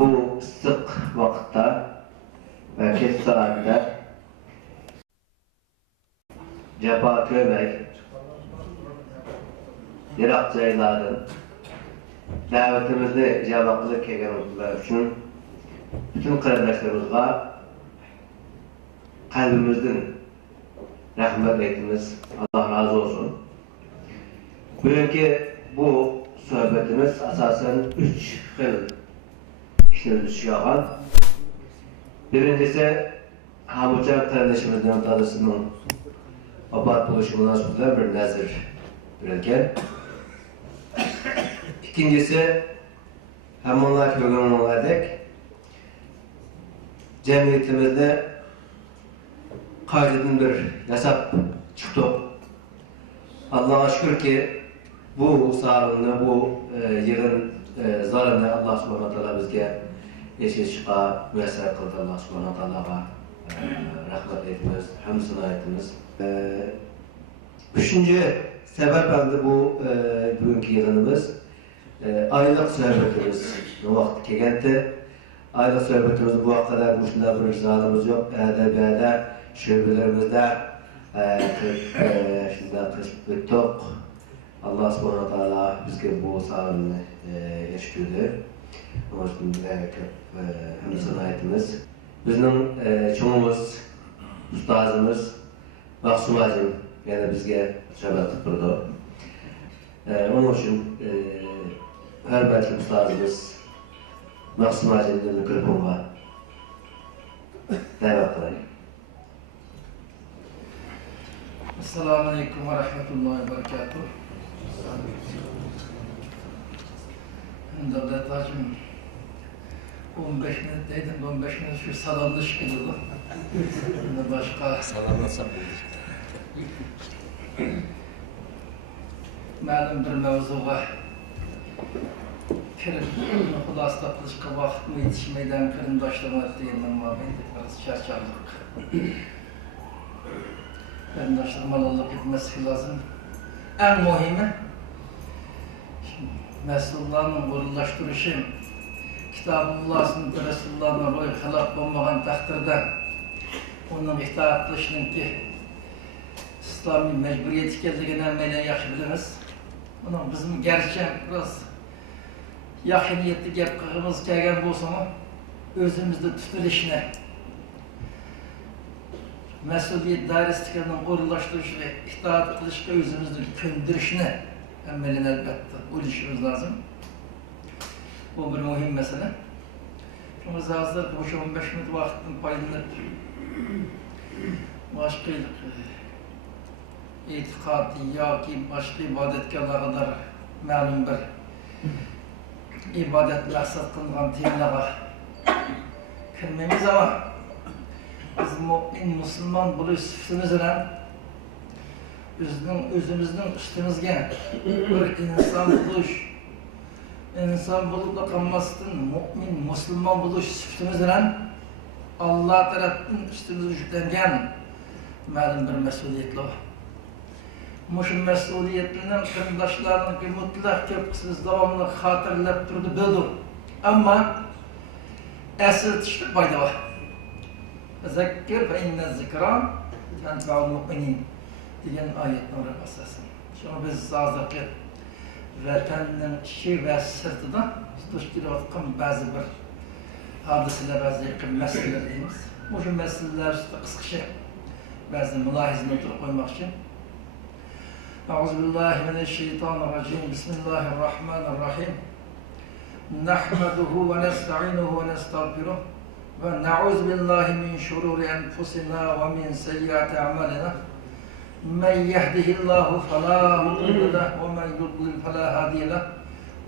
bu ıssık vakitte ve kez saatte cefa kömek, Irak caylardan davetimizni cevaplı kelganlar için bütün kardeşlerimizle kalbimizden rahmet etiniz. Allah razı olsun. Bugünkü bu sohbetimiz asasen 3 xil işini düşüyor. Birincisi Hamucan kardeşimizden dadısının abat buluşu münasebetiyle bir nazir verirken. İkincisi hem onlar kögen olarak cemiyetimizde kaydedin bir hesap çıktı. Allah'a şükür ki bu sağlığını, bu yığın zararını Allah subhanahu wa ta'ala bizge yaşayışıqa müessar kıldı. Allah subhanahu wa ta'ala rahmet etmez, hamdına etmez. Üçüncü sebep elde bu bugünkü yığınımız aylık sohbetimiz o vakit kelgende. Aylık sohbetimiz bu vakit kadar boşuna bir zalımız yok. Edebiyede, şubelerimizde şunda kısıp bittik. Allah subhanahu wa ta'ala bizge bu sağlığını yaşatıyordu. Onun için hamdına etmez. Bizim çoğumuz, ustazımız Maksum Hacım yani bizge şabatlık durdu. Onun için her belki ustazımız Maksum Hacım'ın mikrofonu var. Davet kılayım. Esselamu Aleyküm ve Rahmetullahi ve Berekatuhu. Devlet Hacım 15 minutdaydım, 15 minut şu salamlış kıldı. Başka salamlasam malum bir mevzuğa kirib, xulosda qilishga vaqtmi yetishmaydan qarindoshlarga deganman var. Ben biraz charchadik. Qarindoshlar malollik etmesi lazım. En muhimi Resulullohning o'rinlashtirishi, Kitobulloh sunnati Resulullahning ro'y xilaf bo'lmagan taqdirda uning itoat qilishningki İslami mecburiyet ekanligini hammaylar yaxshi bilamiz. Bunun bizim gerçi biraz yaxshi niyatli gap qilgimiz kelgan bo'lsa-mu, o'zimizni tutilishni, mas'uliyat doirasiga o'rinlashtirishni, itoat qilishga o'zimizni ko'ndirishni hammaylar albatta o'ylashimiz lozim. Bu bir muhim mesele. Çünkü hazır bu 15 minut vaqtdan foydalanib boshqa e'tiqodiy yoki boshqa ibodatga qadar ma'lum bir ibodat maqsad qilingan temalarga kirmaymiz ama biz mu'min, musulmon bo'lish sifatimiz bilan o'zimizning ustimizga bir inson bo'lib da qolmasdan mu'min, musulmon bo'lish sifatimiz bilan Allah tarafından üstümüze yüklengen ma'lum bir mas'uliyatlar. Muşu mas'uliyatlarning qarindoshlarning mutlaq ko'p qismi davomli xotirlab turdi bildi. Ammo eslatishda foyda bor. Zakkir fa inna zikra tanfa'ul mu'minin degan oyatning asosida. Shuni biz hozirgi vatanning ishi va sirtida duch kelayotgan ba'zi bir hadiseler, bazı yakın meseleler deyimiz. Bu meseleler kıskışı, bazı mülahizini oturup koymak için. Euzubillahimineşşeytanirracim. Bismillahirrahmanirrahim. Nahmaduhu ve nesta'inuhu ve nestağfiruh. Ve na'uz billahi min şururi enfusina ve min seyyiati amalina. Men yehdihillahu felâ mudille leh ve men yudlil felâ hadiye leh.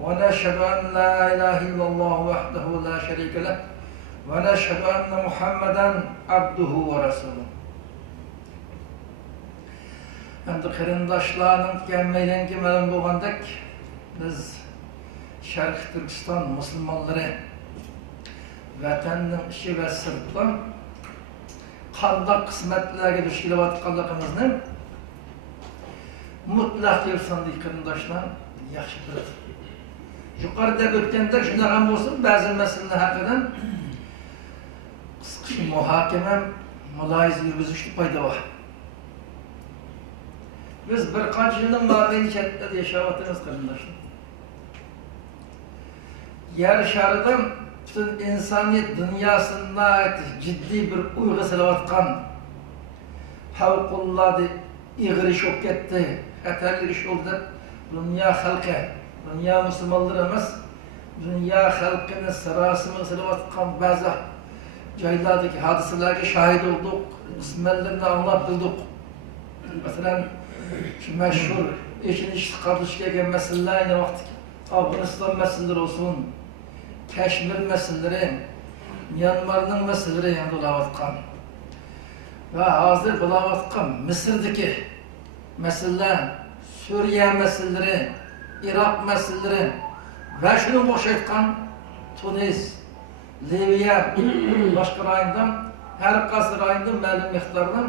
ونشهد أن لا إله إلا الله وحده لا شريك له ونشهد أن محمدا عبده ورسوله. Endi qarindoshlarning kelmaydan kelmadan bo'lgandek biz Sharq Turkiston musulmonlari vatanning ishi va sirtdan qanday qismatlarga duch kelayotganligimizni mutlaq yursandik qarindoshlar yaxshi biladi. yuqorida o'tgandek shunaqa bo'lsin, ba'zi masalalar haqida qisqa muhokama, muloyiza yurgizishni foyda bor. Biz bir qancha yilning mobaynida chetda yashayotimiz qarindoshlar. Yer sharida bütün insoniyat dunyosida jiddiy bir uyg'a silayotgan favqulodda ig'ir ish bo'lib ketdi, xatarli ish bo'ldi. Dünya xalqi, dünya musulmonlar emas, dünya xalqini sarosima silayotgan ba'zi joylardagi hodisalarga shohid bo'ldik, bismillarni anglab bildik. Masalan, şu meşhur işin iştiqarlışıga kelgan masalalar ayni vaqt Afg'oniston masalalari olsun, Kashmir masalalari, Myanmarning masalalari endi bo'layotgan. Va hozir bo'layotgan Misrdagi masalalar, Suriya masalalari, Iroq masalalari va shunga o'xshatgan Tunis, Liviya, boshqa rayondan, har qaysi rayondan ma'lum miqdorda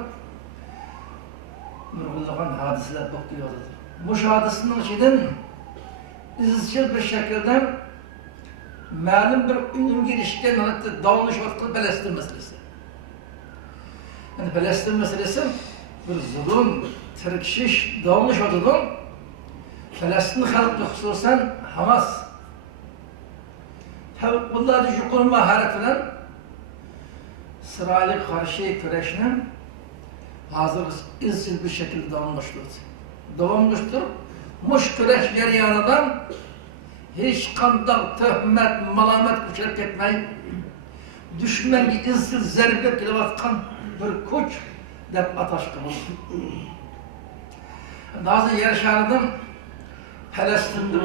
nurg'unlagan hadisalar bo'lib kelayotir. Bu hodisaning ichidan izchil bir shaklda ma'lum bir unumga erishgan holatda davomlashayotgan Falastin masalasi. Yani Falastin masalasi bir zulm, tirkishish davomlashayotgan. Falastin xalqi xususan Hamas favqulodda yuqori mahorat bilan Isroilga qarshi kurashni hazır izsiz bir şekilde davamlaştırdı. Davamlaştırıp, muş kurash jarayonidan hiç qanday töhmet, malamet kuchab ketmay, düşmanga izsiz zarba kelayotgan bir kuch deb atashdi. Hozir yer sharidan Falastinda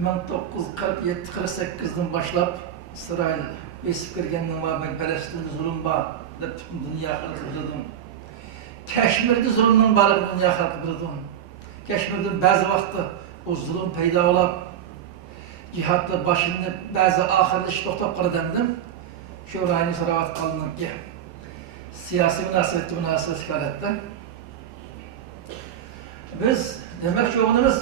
1947-48dan boshlab Isroil besib kirgandan beri Falastinda zulm bor. Bütün dünya halkı bildim. Kashmir'de zulmün barı dünya halkı bildim. Kashmir'de bazı vakti o zulüm peyda olup, cihatta başında bazı ahirli to'xtab qolgandim. Shu rayni so'rab qoldim ki, siyosiy munosabat holatda biz demek ki o'g'limiz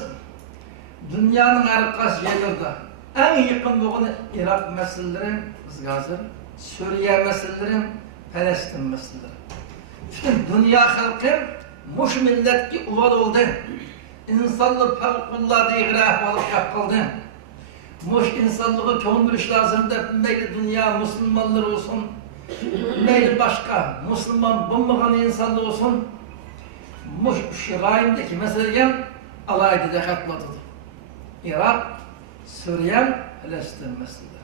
dunyoning har qaysi yerlarida eng yaqin bo'lgan Iroq masalalari, bizga hozir Suriya masalalari, Falastin meseleleri. Bütün dünya halkı muş milletki uval oldu. İnsanlık favqulodda ig'ir ahvolga qoldi. Muş insanlığı ko'ndirish lazım da meyli dünya Müslümanlar olsun, meyli başka Müslüman bulmagan insanlar olsun, muş şirayindeki meseleye alayda diqqatladı. Irak, Suriye, Falastin meseleleri.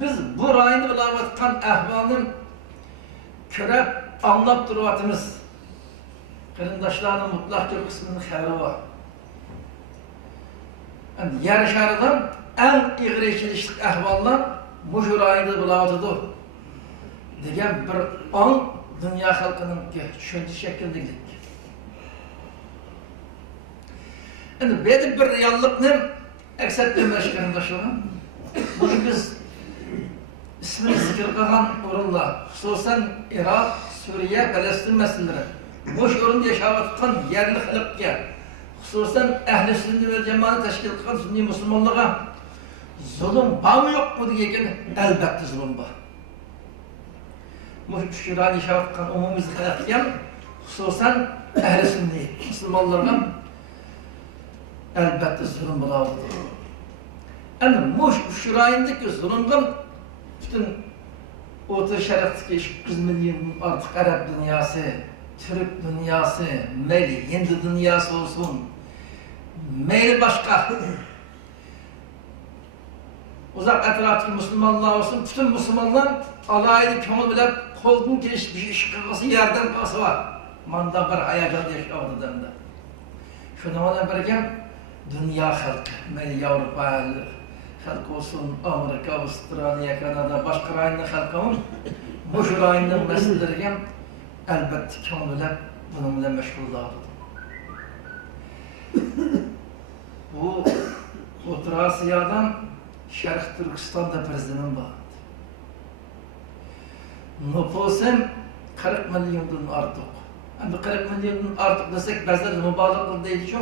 Biz bu rayında bo'layotgan ahvolni körep anlap duruvatımız, qarindoshlarning mutlaq bir qisminin xabari var. Yani yer sharidan eng ig'ir ichilishlik ahvollar bu joyda bo'layotir degan bir on dunyo xalqining tushuncha shaklida. Endi bu bir reallikni aksat etmoq qarindoshlar. Bunu biz ismini zikr qilgan o'rinlar, xususan Iroq, Suriya, Falastin masalaları. Boş o'rinda yashayotgan yerli xalqqa, xususan ahli sunni va jamoat tashkil qilgan sunniy musulmonlarga zulm bormi yo'qmi degan albatta zulm bor. Shu yerda yashayotgan umumiy xalqqa, xususan ahli sunni musulmonlarga albatta zulm bo'ladi. Ana shu rayondagi zulmga bütün Orta Şərqdəki 200 milyon artıq Arab dünyası, Türk dünyası, meyli Hindi dünyası olsun, meyli başka uzak etraftaki Müslümanlar olsun, bütün Müslümanlar alaylı kömür bile kolduğun geliş bir iş kılması yerden kalsı var. Manda bir hayacanlı yaşadı demde. Şuna bana berken dünya halkı, meyli Avrupa halk olsun, Amerika, Avustralya, Kanada, başka rayonda halkımın bu şu rayondan meselelerine elbette kömürler bununla meşguldağıdır. Bu Orta Asya'dan Şərq Türkistan'da prezidentim var. Nüfusun 40 milyondan artıq. Yani 40 milyondan artıq desek bazıları mübalağalı değil şu.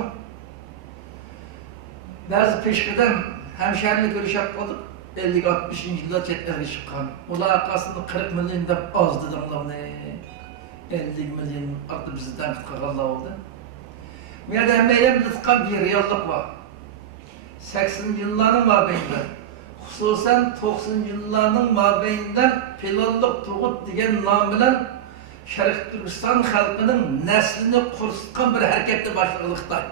Bazı peşkiden hemşehrilik görüşüp kaldık. 50-60 yılda chet elge çıkan. Ular arkasında 40 milyon da az dedim lan ne? 50 milyon artık bizden kıtkakallah oldu. Bu yerde meylem tıkan bir reallık var. 80 yılların mabeyinde, hususen 90 yılların mabeyinden Pilallık Tuğut degen nam bilen Şerif Türkistan halkının neslini kursutkan bir hareketli başlıklıkta.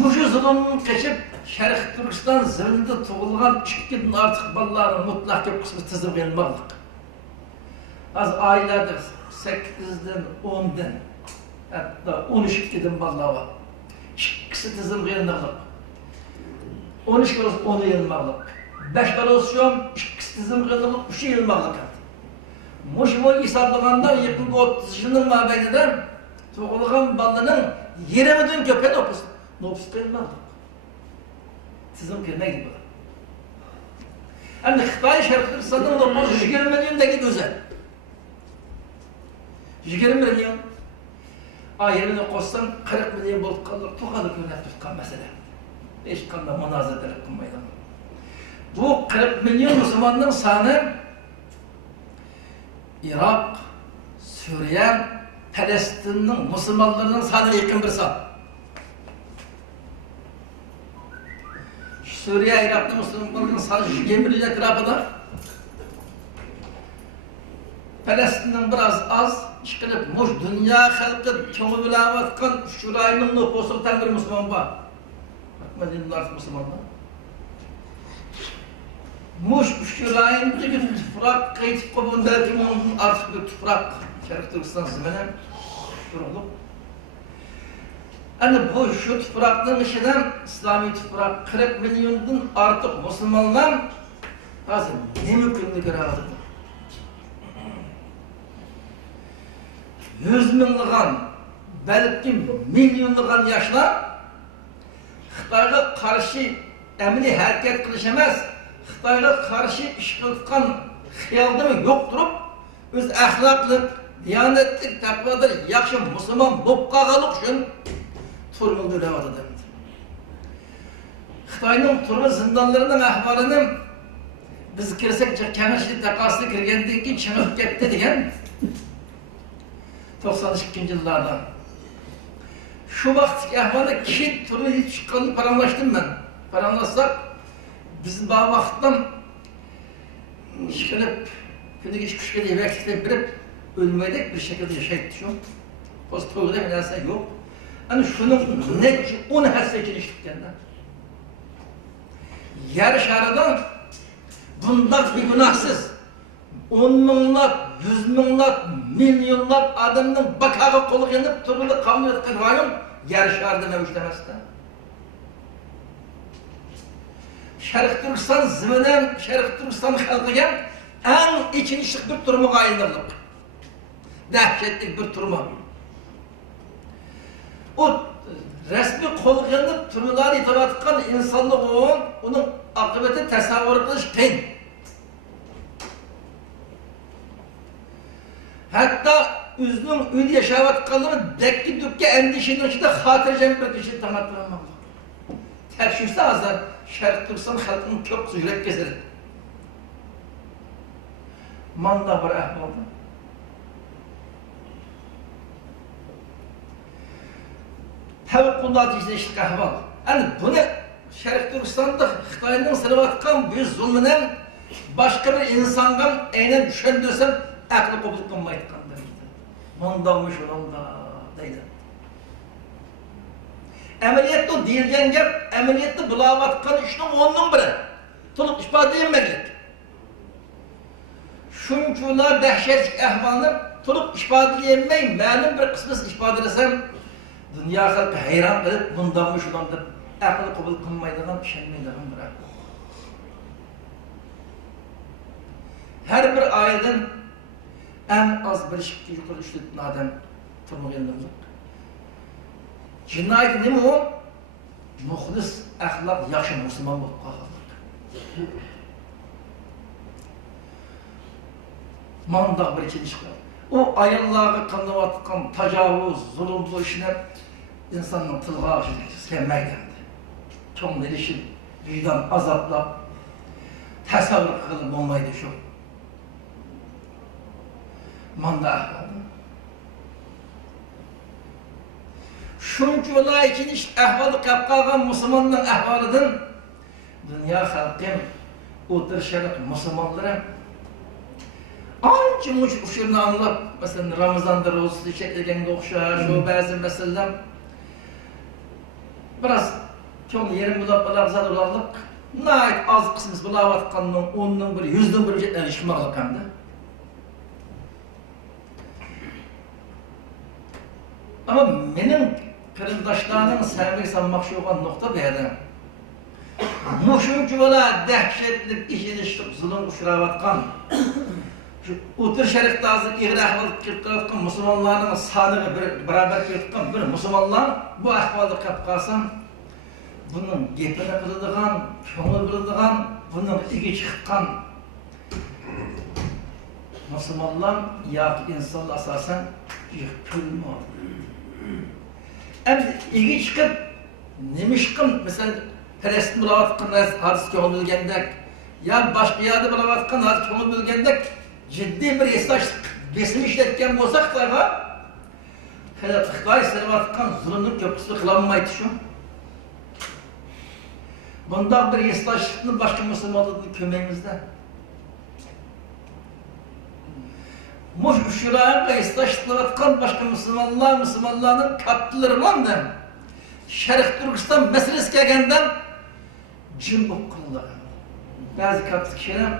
Muşu zulümün geçip Şerif Türkistan zilinde tuğulgan 2'den artık ballarının mutlak bir kısmı tizim gelmeklik. Az ailede 8'den 10'den hatta 13'den ballar var. İkisi tizim gelmeklik. 13 kilosu 10'u yılmaklık. 5 kilosu ikisi tizim gelmeklik, 3'ü yılmaklık. Muşu hesaplamanda 30 yılın mabeyinde tuğulgan balının 20'den köpeği nopus. Nopus gelmeklik. Tizim gelmeklik bu. Hem de Xitay Şerif Türkistan'ın nopus 120 milyondaki güzel. 120 milyon. Ayırını koşsan 40 milyon bulup kalır, tuğalı köyler tutkan mesele. Hiç kanda münazatları kılmaydı. Bu 40 milyon Müslümanların sanı Irak, Suriye, Palestin'in Müslümanlarının sanına yakın bir san. Suriye, Irak'ta Müslümanların sanı 20 milyon etrafında. Palestin'den biraz az, işkilip muş dünya halkı çoğu bilavatkan şurayının nüfusu tam bir Müslüman var. Bakmadığında artık Müslümanlar. Muş şurayın bir tufrak kayıtıp koyduğun belki onun artık bir tufrak Şerif Türkistan zimene durulup. Yani bu şu tufrakların içinden İslami tufrak 40 milyondan artık Müslümanlar hazır ne mümkünlük aradı. 100 milyonluğun, belki milyonluğun yaşlar Xitayga karşı emni hareket kılışamaz. Xitayga karşı iş kılkan xiyalda mı yok durup öz ahlaklı, diyanetlik, takvadır, yaxşı Müslüman bolup kalgalık üçün turmul dölevadı demedi. Xitayning turmul zindanlarının ahvalini biz kirsek kemirçilik takasına kirgenden keyin çıngıp ketdi degan 92 yıllarda. Şu vaktki ahvalda ki turmul hiç çıkanını paramlaştım ben. Paramlaşsak bizim bağ vakitten işkilip günlük iş kuşkeli yemek birip ölmedik bir şekilde yaşayıp düşüyorum. Postolda bir neresi yok. Yani şunun ne 10 hassa için iştikkenden. Yer şarıdan bundan bir günahsız 10 milyonlar, 100 milyonlar, milyonlar adamın bakağı kolu yanıp turulu kabul etken varım yer şarıda mevcudemezdi. Şerif Türkistan ziminen, Şerif Türkistan halkıga en ikinci bir durumu gayındırlık. Dehşetlik bir durumu. O resmi kolganlık turlar itabatkan insanlık onun akıbeti tasavvur kılış kıyın. Hatta üzünün üyde yaşavatkanlığı dekki dükke endişenin içinde hatırlayacağım bir kişi tanıtlanmalı. Terşifte azlar Şerif Türkistan halkının çok yürek keser. Manda bir ahvalda. Tevkullat izleyişlik ahval. Yani bunu Şerif Türkistan'da Xitay'ın sırıvatkan bir zulmünen başka bir insandan aynen düşündürsem aklı kopuk kılmaydı. Mandamış olan da deydi. Ameliyatda o deyilgen gap, ameliyatta bulavatkan işinin onun biri. Tolup ifade edilmeklik. Şuncular dehşetlik ahvalını tolup ifade edilmeyin, malum bir kısmı ifade etsem dünya halkı hayran edip bundanmış olan da aklı kabul kılmaydıgan, işenmeydigan bir ahval. Her bir aydan en az bir şıkkı yukarı işletin adam turmuq yanılacak. Cinayet ne mi o? Muhlis, ahlak, yaxşı Müslüman bolup kalganlık. Mandaq bir ikinci çıkar. O ayollarga qandavatkan tajavuz, zulüm bu işine insanın tılğa ağışıdır, kelmeydendi. Çoğun erişip, vicdan azaplap, tasavvur kılım olmaydı şu. Manda ahvalı. Şuncu olaykin iş ahvalı kapqalgan Müslümanın ahvalıdın dünya halkım, oturşarık Müslümanların anca uşurunu anlap, mesela Ramazan'da rozusu çekilgende okşar, şu bazı meseleler biraz çoğun yerim bulap zadurlarlık nait az kısmımız bulavatkanının 10'nun biri, 100'nun biri jetleri çıkmaklık hamdı. Ama benim kırındaşlarının sevmek sanmak şu olan nokta bir yerden. Muşuncu ola dehşetlik işin işlik zulüm uçuravatkan Utur şerifte azı iğri ahvalı kırttıratkan Müslümanların sanığı beraber kırttıkan bir Müslümanlar bu ahvalı kapkasan bunun gepine kılıdıgan, çoğunu kılıdıgan, bunun igi çıkkan Müslümanlar ya insanla asasen yıkılma. Hem igi çıkıp nemişkin mesela Perestin bulavatkan hadis çoğunu bilgendek ya başka yerde bulavatkan hadis çoğunu bilgendek ciddi bir istaş besim işletken olsak da Xitay servatkan zulümün köprüsü kılanmaydı şu. Bundan bir istaşlıkın başka Müslümanlığının kömeğimizde. Şuraya istaşlıktan başka Müslümanların kaptılarından da Şerif Türkistan meselesi gelgenden cımbuk kıldılar. Bazı kaptı kişiler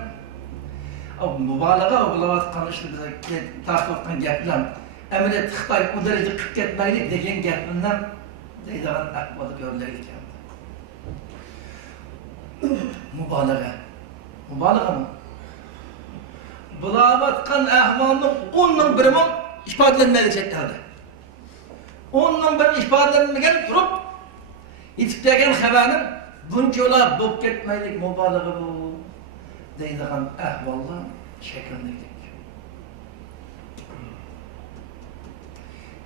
mübalağa olavatkan işte bize takipten geplen emret Xitay o derece kırk etmeylik degen geplinden deydiğen akbalı görülerdik mübalağa mı? Bulavatkan ahvalının 10'nun birimin ifadelenmeli şeklerde. 10'nun biri ifadelenmegen durup yetiştirgen haberinin bunca ola bop ketmeylik mübalağa bu deydiğen ahvallar şekillendik.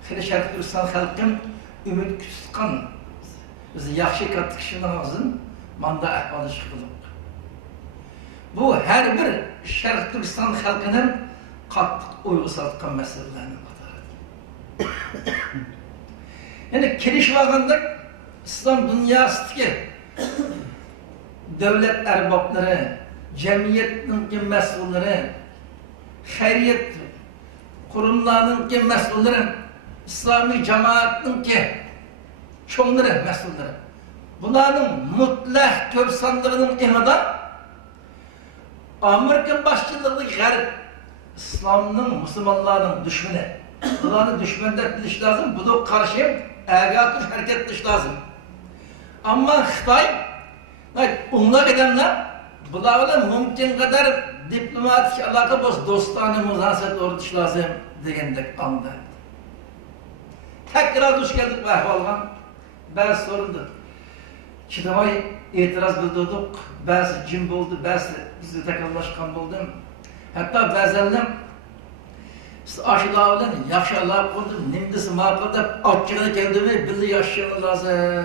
Xili Şerif Türkistan halkın ümit küskan bizi yaxşı katı kişinin ağzın manda ahvalı çıkılıp. Bu her bir Şerif Türkistan halkının katlık uygusu atkan meselelerine batardı. Yani kiriş vakındık İslam dünyasındaki devlet erbapları, cemiyetin mesulleri, hayriyet kurumlarının mesulleri, İslami cemaatin çoğunları mesulleri. Bunların mutlak köp sandığının eminden Amerika başçılığındaki garip İslam'ın, Müslümanların düşmanı. Bunların düşmanı biliş lazım, bunu karşı ergatış hareket ediş lazım. Ama Xitay, onlar edenler, bunlarla mümkün kadar diplomatik alaka boz, dostane müzaset orduş lazım degendek anda. Tekrar duş geldik ve ahvalgan, bazı sorundu. Çıdamay itiraz bildirdik, bazı cim oldu, bazı bizi tekrarlaşkan oldu. Hatta bazenler aşılar bilen yaxşı Allah oldu, nimdisi maqılda açığını kendimi bildi yaşayanı lazım.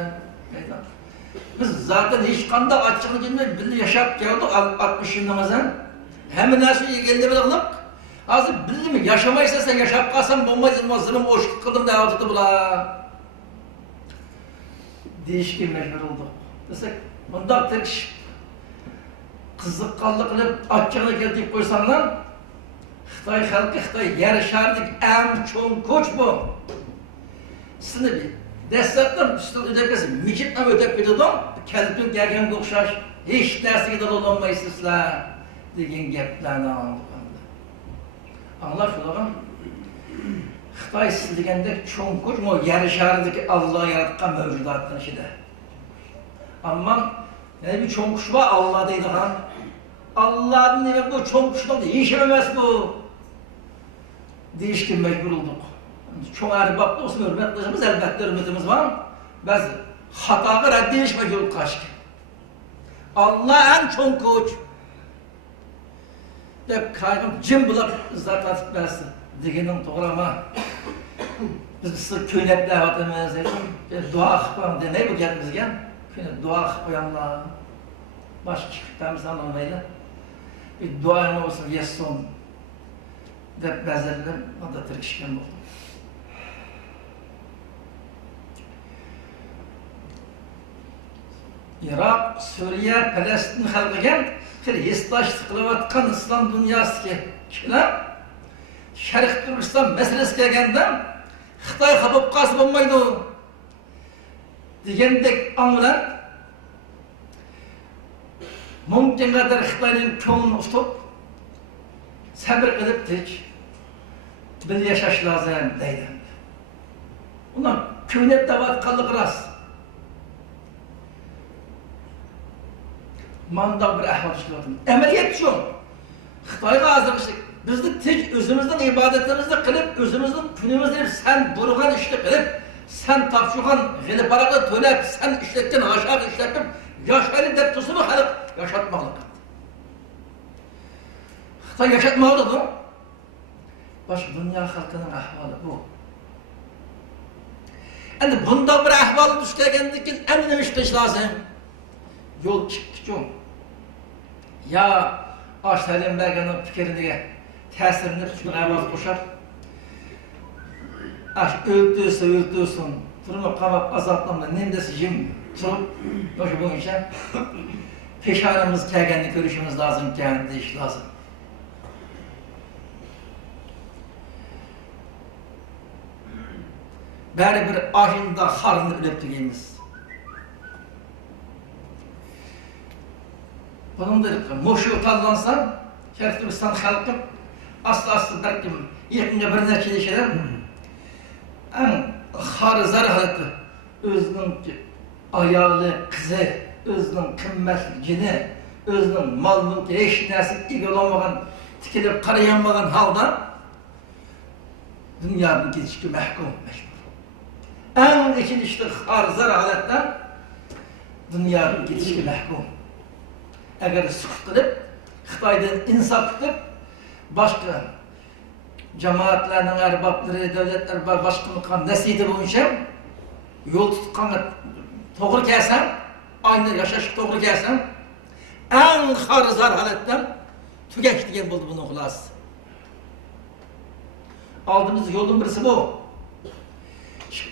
Biz zaten hiç kanda açığını kendimi bildi yaşap geldik 60 yılımızdan. Hemen nasıl geldi bilelim. Hazır bildi mi? Yaşamaysa sen yaşap kalsan bombayız mazlumum hoşluk kıldım da aldıdı bula. Değişkin mecbur olduk. Desek, bunda tek kızlık kaldı kılıp açığını geldik koysanlar Xitay halkı, Xitay yer şardık en çoğun koç bu. Sını bir destekten üstü ödekesi, mikitle ödek bir adam, kelpin gergen kokşaş, hiç dersi gider olamayısızlar, degen geplerini anladık. Anlar şuların, Xitay sizligende çoğun koç mu, yer şardık Allah'a yaratkan mevcudatın içinde. Ama yani bir çoğun kuş var Allah deydi han. Allah'ın demek bu çoğun kuşlar değil, hiç yememez bu. Değişkin mecbur olduk. Çok erbaplı olsun hürmetlerimiz, elbette hürmetimiz var. Biz hatağı reddeyiş mecbur olduk kaçtı. Allah en çoğun koç. Dep kaygım cim bulup zakat etmezsin. Digenin doğru ama Biz size köynep davetimiz, dua kıpam demey bu kendimizge. Dua kıpayanlar, başka çıkıptamız anlamayla. Bir duayın olsun, yeson. Dep bezerler, o da tırkışken oldu. Irak, Suriye, Palestin halkıgen hissdaşlık kılıvatkan İslam dünyası ki kiler Şerif Türkistan meselesi kelgende Xitay kapıp kasıp olmaydı degendek anılan mümkün kadar Xitay'ın köğünü tutup sabır kılıp tek bir yaşaş lazım deydi. Ondan köynep davat kallık rast. Manda bir ahval işledim. Emeliyet yok. Xitayga hazırlaştık. Biz de tek özümüzden ibadetimizi kılıp, özümüzden günümüzde sen durgan işte kılıp, sen tapşukan gılı paralı tölep, sen işletken aşağı işletken, yaşayın dep tusumu halık yaşatmalık. Xitay yaşatmalık mı? Baş dünya halkının ahvalı bu. Yani bunda bir ahval düştüğündekin en demiş kış lazım. Yol çıktık yok. Ya Aştay'ın Bergen'in fikirine tesirini tutun ayvaz koşar. Öldürsün. Durumu kamak azaltmamda nemdesi jim turup başı bunun için peşanımız kelgenlik görüşümüz lazım, kendi iş lazım. Bari bir ahinde harını ürettiğimiz. Bunun da moşu tallansa, Şerif Türkistan halkı aslı belki yakında bir neçeli şeyler en harı zar halatı özünün ayalı kızı, özünün kımmetli cini, özünün mal mülkü eş nesip ilgili olmadan, tikilip karayanmadan halda dünyanın gidişki mehkum mecbur. En ikinci harı zar halattan dünyanın gidişki mehkum. Eğer sükut kılıp, Xitay'dan insaf tutup, başka cemaatlerinin erbapları, devletler başkanlıktan nesiydi bu işe, yol tutkanı doğru kelsen, aynı yaşaşı doğru kelsen, en harzar haletten tügeç diyen buldu bunun kulası. Aldığımız yolun birisi bu.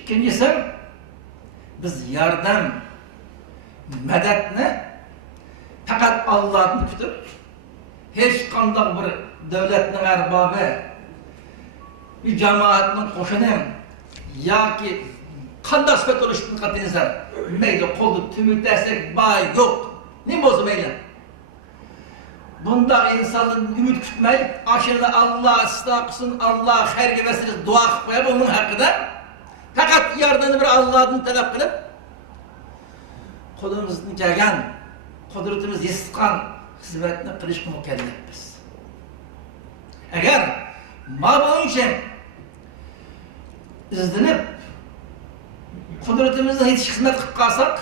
İkincisi, biz yardım, medetini fakat Allah'ını tutup, hiç kandak bir devletinin erbabı, bir cemaatinin koşunu, ya ki kandak sıfat oluştuğunu katınızlar, meyli koldu tümü destek bağ yok, ne bozu meyli? Bunda insanın ümit kütmeyi, aşırı Allah ıslah kılsın, Allah her gibesiniz dua koyup onun hakkında, fakat yardımını bir Allah'ını talep kılıp, kolumuzun gelgen, kudretimiz yıskan hizmetini kılışma mükellefiz. Eğer mabun için izlenip kudretimizden hiç hizmet kılıp kalsak,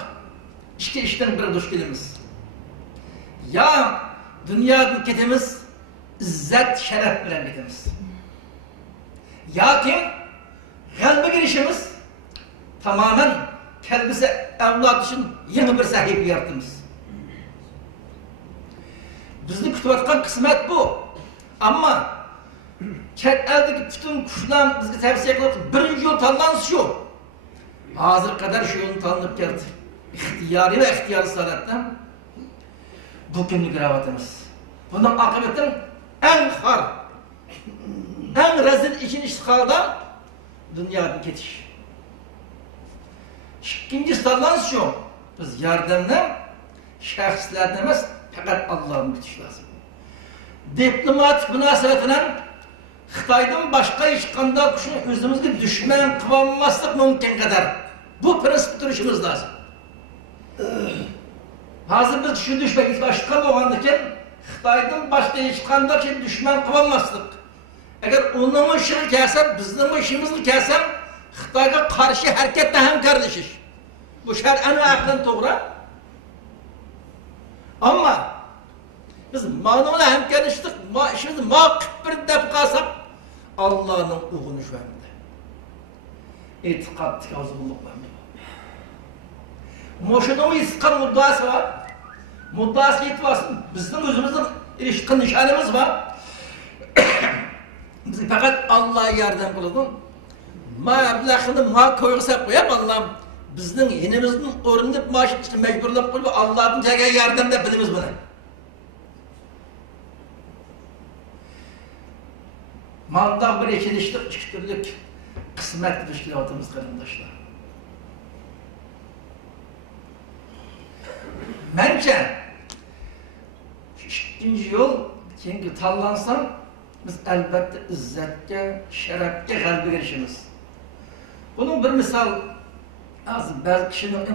iki işten bir düşkünümüz. Ya dünya ketimiz, izzet, şeref bilen ketimiz. Ya ki kalbe girişimiz tamamen kelbisi evlat için yeni bir sahibi yaratımız. Bizni kütüvatkan kısmet bu. Ama chet eldeki bütün kuşlar bizge tavsiye kılıp birinci yol tanılan şu. Hazır kadar şu yolun tanınıp geldi. İhtiyari ve ihtiyarı sanattan bu günlük ravatımız. Bundan akıbetin en har, en rezil ikinci iştihalda dünya bir geçiş. İkinci tanılan şu. Biz yardımla şahslardan demez, fakat Allah'ın bitiş lazım. Diplomatik münasebetinden Xitay'dan başka iş kandak kuşun özümüzde düşman kıvammaslık mümkün kadar. Bu prensip duruşumuz lazım. Hazır biz şu düşmek başka olandıkken Xitay'dan başka iş kandak için düşman kıvammaslık. Eğer onun işini kelsem, bizim işimizi kelsem Xitay'a karşı hareketle hemkarlaşır. Bu şer'en ve aklen doğru. Ama biz manavla hemkarlaştık, işimizi makip bir dep kalsak Allah'ın uğunu şu anda. e'tiqodlik ozg'inlik bor. Mo'shuning isqan muddasi bor. Muddasi yetib olsin. Bizning o'zimizning erishgan nishonimiz bor. Biz faqat Alloh yordam qiladi. Mablag'ini ma qo'ysa qo'yib Alloh bizning yinimizning o'rnini mashqqa majburlab qo'yib Allohning jaga yordam deb bilamiz buni. Manda bir ekilishlik, ikki turlik qismat tashkilotimiz qarindoshlar. Mencha ikkinchi yo'l keyingi tanlansam biz albatta izzatga, sharafga g'alaba erishamiz. Bunun bir misal az ba'zi kishining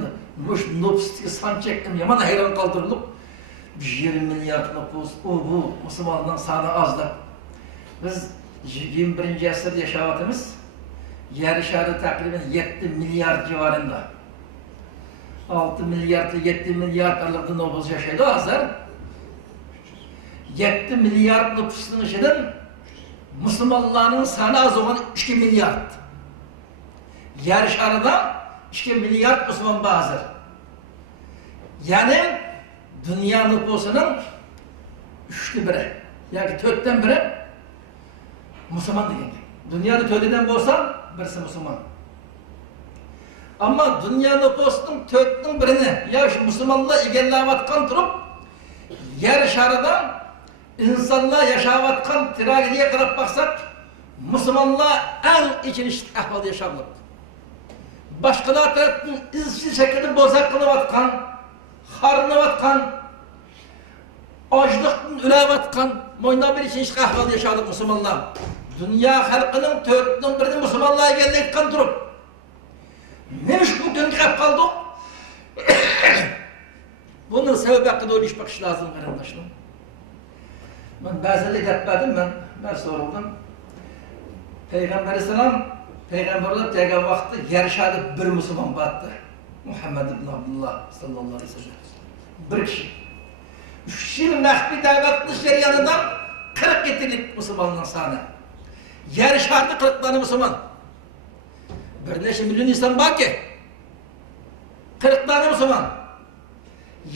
mush nopsga sanchakdan yomon hayron qoldirilib 20 milyard nopus bu musulmonlar soni ozda. Biz 21. asrda yaşayotimiz. Yer şarı takriben 7 milyar civarında. 6 milyar 7 milyar aralığında nüfus yaşaydı azar. 7 milyar nüfusunun içinden Müslümanların sanı az olan 2 milyar. Yer şarıda 2 milyar Müslüman bazı. Yani dünya nüfusunun 3'te biri. Yani 4'ten biri Müslüman değil. Dünyada 4'den olsa birisi Müslüman. Ama dünya nüfusunun 4'ün birini ya şu Müslümanlar egellavatkan durup yer şarıda insanlar yaşavatkan tragediye kırıp baksak Müslümanlar en içinişlik ahvalda yaşamlık. Başkalar tarafından izsiz şekilde bozak kılıvatkan, harınavatkan, açlıktan ülevatkan, moyna bir içinişlik ahvalda yaşadık Müslümanlar. Dünya halkının 4'ün birini Müslümanlığa geldiğinden durup neymiş bu günkü hep kaldık? Bunun sebebi hakkında öyle bakış lazım arkadaşlar. Ben bazıları etmedim ben soruldum. Peygamber Aleyhisselam Peygamberler tegan vakti yarışadı bir Müslüman battı. Muhammed ibn Abdullah sallallahu aleyhi ve sellem. Bir kişi. 3 yıl mehbi davetli şeriyanından 40 getirdik Müslümanların sahne. Yarışardı 40 tane Müslüman. Bir neçe milyon insan var ki 40 tane Müslüman.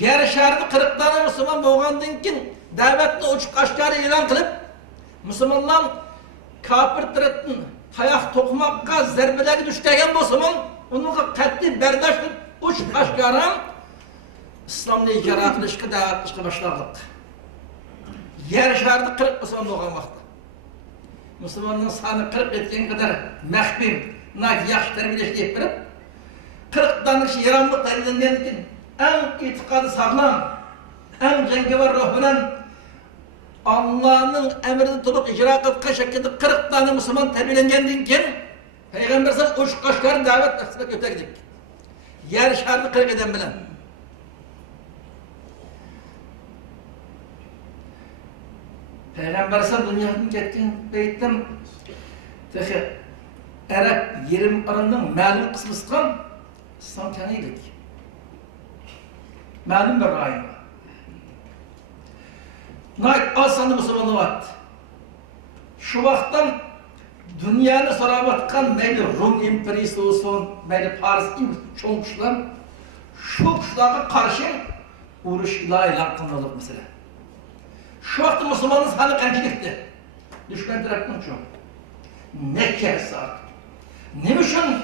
Yarışardı 40 tane Müslüman boğandın ki davetli uçuk aşkarı ilan kılıp Müslümanlar kafir tarafından tayak tokumakka zerbeleri düştegen Müslüman onun katli berdaşlık uçuk aşkarı İslam'la icra kılışkı davetli başlardık. Yarışardı 40 Müslüman boğan vakti. Müslümanların sanı 40 etken kadar mehbim, nak yaş terbiyeş deyip verip 40 tane kişi yaramlık terbiyelendiğinden için en itikadı sağlam, en cengivar ruhundan Allah'ın emrini tutup icra kıldığı şekilde 40 tane Müslüman terbiyelendiğinden için Peygamber sen uçuk kaşkarın davet taksime köte gidip yer şartı 40 eden bilen. Peygamber sen dünyanın gittiğin beyitten Arap yerim arasından malum kısmı sıkan İslam tanıydık. Malum bir rayın var. Nayt az sandı Müslümanı vardı. Şu vaktan dünyanı soravatkan meyli Rum imperisi olsun, meyli Paris çoğun kuşlar şu kuşlara karşı uğruş ilahi hakkındalık mesela. Şu vakti Müslümanın sanı kancilikti. Düşman tarafından çok. Ne kersi artık. Ne için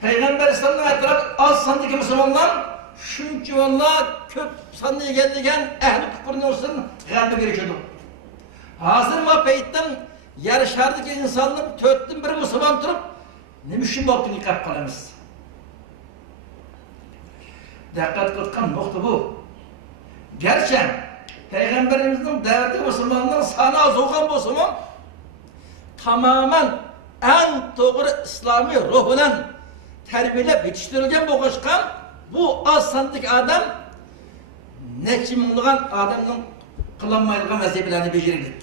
Peygamber İslam'ın etrafı az sandık Müslümanlar çünkü valla köp sandığı geldiğen ehli küfürün olsun kalbi gerekiyordu. Hazır mabeyitten yarışardaki insanların 4'ten biri Müslüman durup ne için bu hakkını yıkap kalemez. Dikkat kılkan nokta bu. Gerçekten Peygamberimizin daveti Müslümanların sana az olan Müslüman tamamen en doğru İslami ruhundan terbiyelep yetiştirilgen bu koşkan bu az sandık adam neçe minliğen adamın kılanmayılgan vazifelerini becerirdik.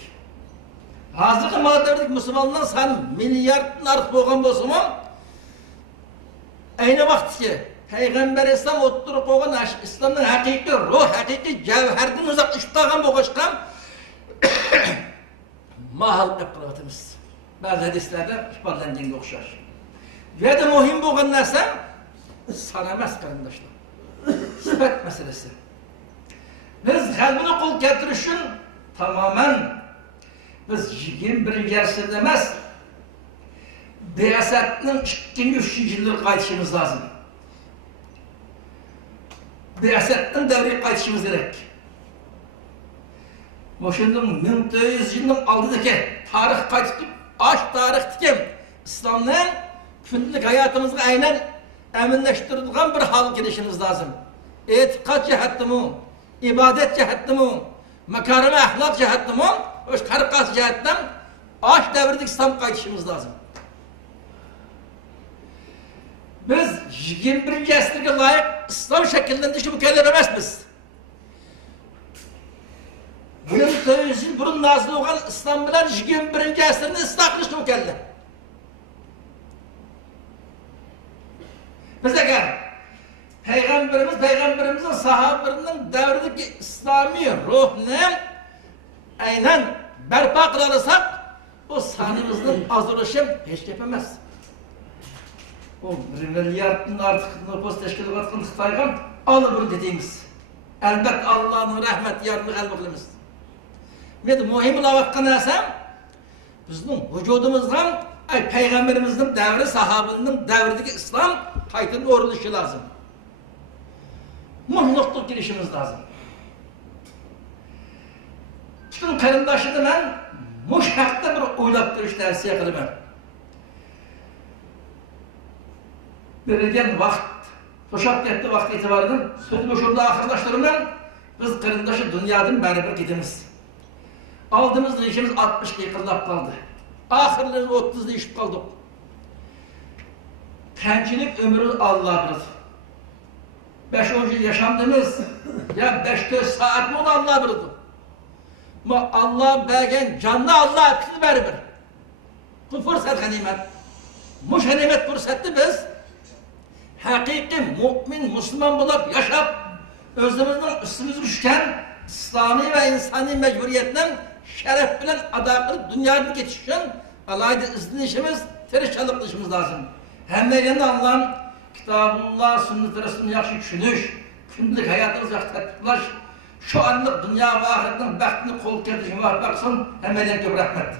Hazırki mağdurdaki Müslümanların sanı milyardın artık boğan Müslüman aynı vakti ki Peygamber İslam oturup koygan İslam'ın hakiki ruh, hakiki cevherden uzaklaşıp dağın bu koşkan mahal yapılatımız. Bazı hadislerde ifadelendi okşar. Ve de muhim bo'lgan narsa san emas qarindoshlar. Sifat meselesi. Biz kalbini kul keltirish uchun tamamen biz 21. asırda emas, Beyasat'ın 2-3. yılları qaytishimiz lazım. Beyasat'ın devri qaytishimiz gerek. Oşundan 1400 yılın aldıdaki tarih qaytib, aş tarixdeki İslam'ın günlük hayatımızı aynen eminleştirilgan bir hal gelişimiz lazım. Etikat cihetti mi, ibadet cihetti mi, makarim ahlak cihetti mi, o karıkas cihetten aş devirdik İslam qaytishimiz lazım. Biz 21. asırga layık İslam şekillendirişi mükellef emasmiz. Bugün 900 yıl burun nazil olan İslam bilen 21. asırını ıslah kılıştı mükellef. Biz eğer Peygamberimizin sahabelerinin devrideki İslami ruhunu aynen berpa kılarsak o sanımızın azalışı hiç yapamaz. O 1 milyardın artık nüfus teşkilatının Xitay'dan alıbır dediğimiz. Elbette Allah'ın rahmet yardımı kalbimiz. Ve de mühim olan vakti neyse bizim vücudumuzdan Peygamberimizin devri sahabenin devrideki İslam kayıtının oruluşu lazım. Muhlukluk girişimiz lazım. Bütün karındaşını ben muşhakta bir oylattırış dersi yakaladım. Verilgen vakt, toşak etti vakti itibarından sözümü şurada arkadaşlarımdan biz karındaşı dünyadan beraber gidimiz. Aldığımız işimiz 60 yıkıllap kaldı. Ahırları 30'da işip kaldık. Tencilik ömrü Allah'a bilir. 5-10 yıl yaşamdığımız ya 5-4 saat mi o da Allah'a bilir. Ama Allah belgen canlı Allah'a hepsini beraber. Bu fırsat ganimet. Bu ganimet fırsatı biz hakiki mümin, Müslüman bulup yaşap özümüzden üstümüzü düşken İslami ve insani mecburiyetten şeref bilen adaklık dünyada geçişin alayda izlenişimiz, terişçalık işimiz lazım. Hem de yine Allah'ın kitabullah, sünnet-i Resulü'nü yakşı düşünüş, günlük hayatımızı yakşı tatbiklaş, şu anlık dünya ve ahiretin bəxtini kol getirişine baksın, hem de rahmet.